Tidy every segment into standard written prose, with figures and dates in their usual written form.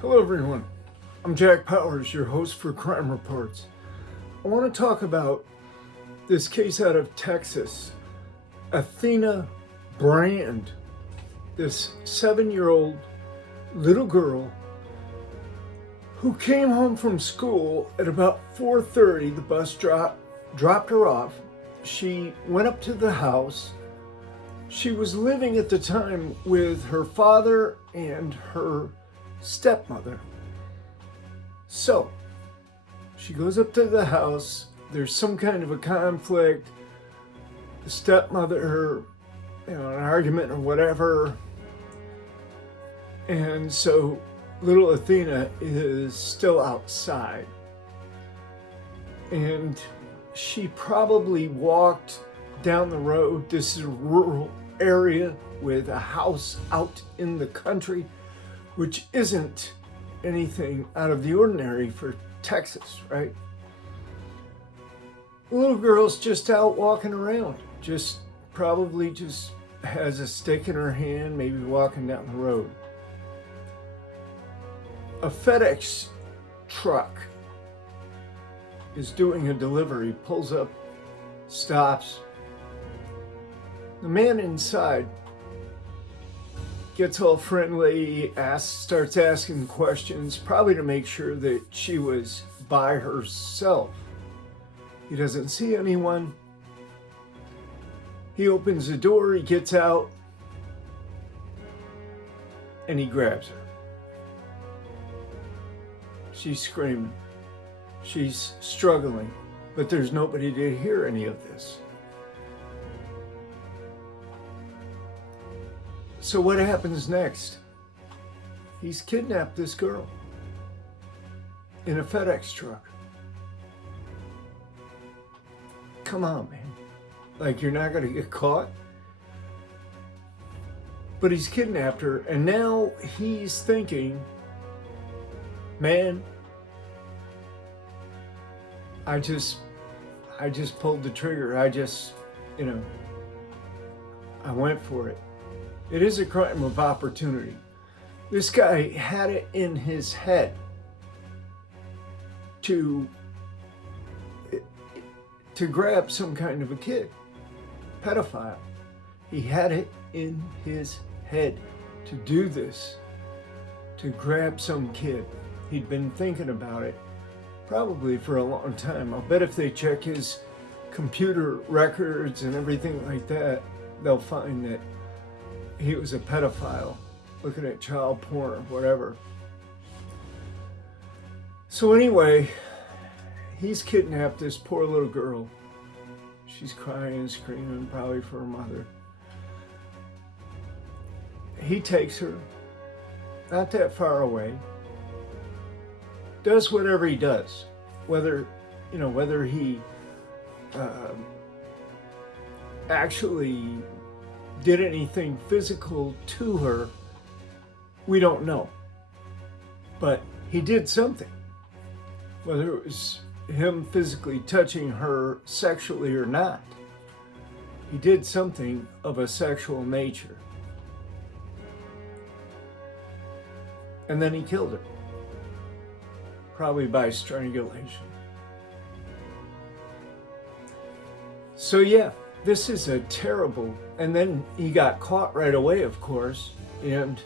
Hello, everyone. I'm Jack Powers, your host for Crime Reports. I want to talk about this case out of Texas. Athena Brand, this 7-year-old little girl who came home from school at about 4:30. The bus dropped her off. She went up to the house. She was living at the time with her father and her stepmother. So she goes up to the house. There's some kind of a conflict. The stepmother, an argument or whatever. And so little Athena is still outside. And she probably walked down the road. This is a rural area with a house out in the country, which isn't anything out of the ordinary for Texas, right? The little girl's just out walking around, probably just has a stick in her hand, maybe walking down the road. A FedEx truck is doing a delivery, pulls up, stops. The man inside gets all friendly, starts asking questions, probably to make sure that she was by herself. He doesn't see anyone. He opens the door, he gets out, and he grabs her. She's screaming. She's struggling, but there's nobody to hear any of this. So what happens next? He's kidnapped this girl in a FedEx truck. Come on, man. Like, you're not going to get caught? But he's kidnapped her, and now he's thinking, man, I just pulled the trigger. I went for it. It is a crime of opportunity. This guy had it in his head to grab some kind of a kid, pedophile. He had it in his head to do this, to grab some kid. He'd been thinking about it probably for a long time. I'll bet if they check his computer records and everything like that, they'll find that he was a pedophile, looking at child porn or whatever. So anyway, he's kidnapped this poor little girl. She's crying and screaming, probably for her mother. He takes her, not that far away, does whatever he does, whether he actually did anything physical to her, we don't know. But he did something. Whether it was him physically touching her sexually or not, he did something of a sexual nature. And then he killed her. Probably by strangulation. So yeah, this is a terrible, and then he got caught right away, of course, and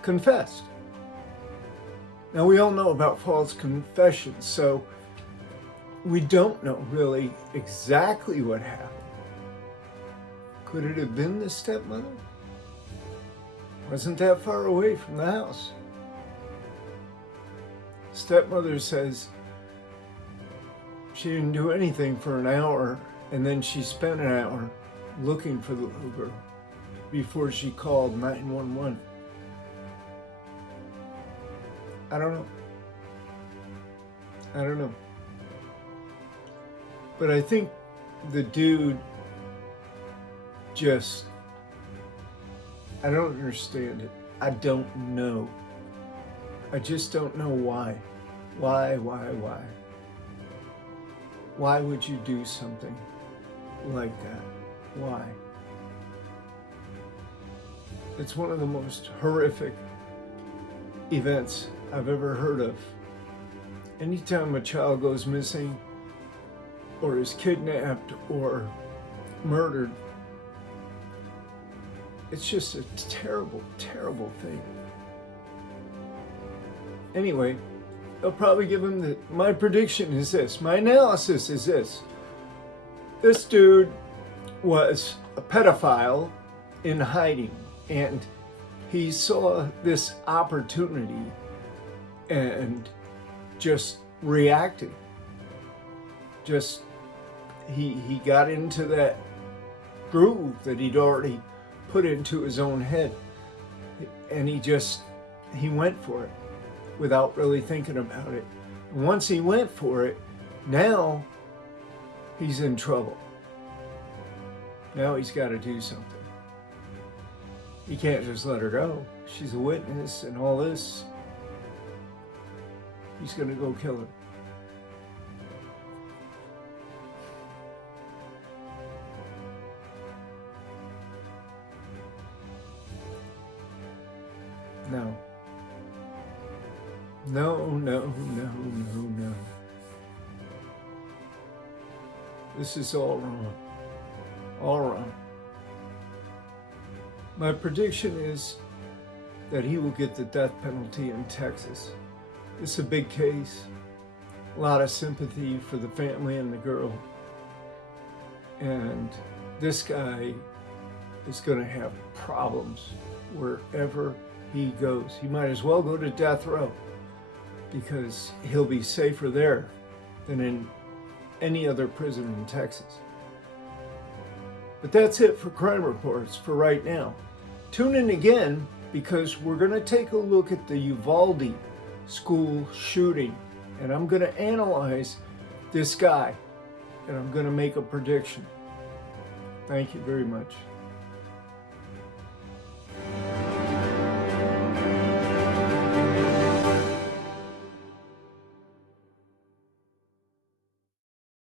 confessed. Now we all know about false confessions, so we don't know really exactly what happened. Could it have been the stepmother? Wasn't that far away from the house. Stepmother says she didn't do anything for an hour, and then she spent an hour looking for the little girl before she called 911. I don't know. But I think the dude I don't understand it. I don't know. I just don't know why. Why? Why would you do something like that. Why? It's one of the most horrific events I've ever heard of. Anytime a child goes missing or is kidnapped or murdered, it's just a terrible, terrible thing. Anyway, they'll probably give him my prediction is this, my analysis is this. This dude was a pedophile in hiding, and he saw this opportunity and just reacted. He got into that groove that he'd already put into his own head, and he went for it without really thinking about it. And once he went for it, now he's in trouble. Now he's got to do something. He can't just let her go. She's a witness and all this. He's going to go kill her. No. No, no, no, no, no. This is all wrong. All wrong. My prediction is that he will get the death penalty in Texas. It's a big case. A lot of sympathy for the family and the girl. And this guy is going to have problems wherever he goes. He might as well go to death row, because he'll be safer there than in any other prison in Texas. But that's it for Crime Reports for right now. Tune in again, because we're going to take a look at the Uvalde school shooting, and I'm going to analyze this guy, and I'm going to make a prediction. Thank you very much.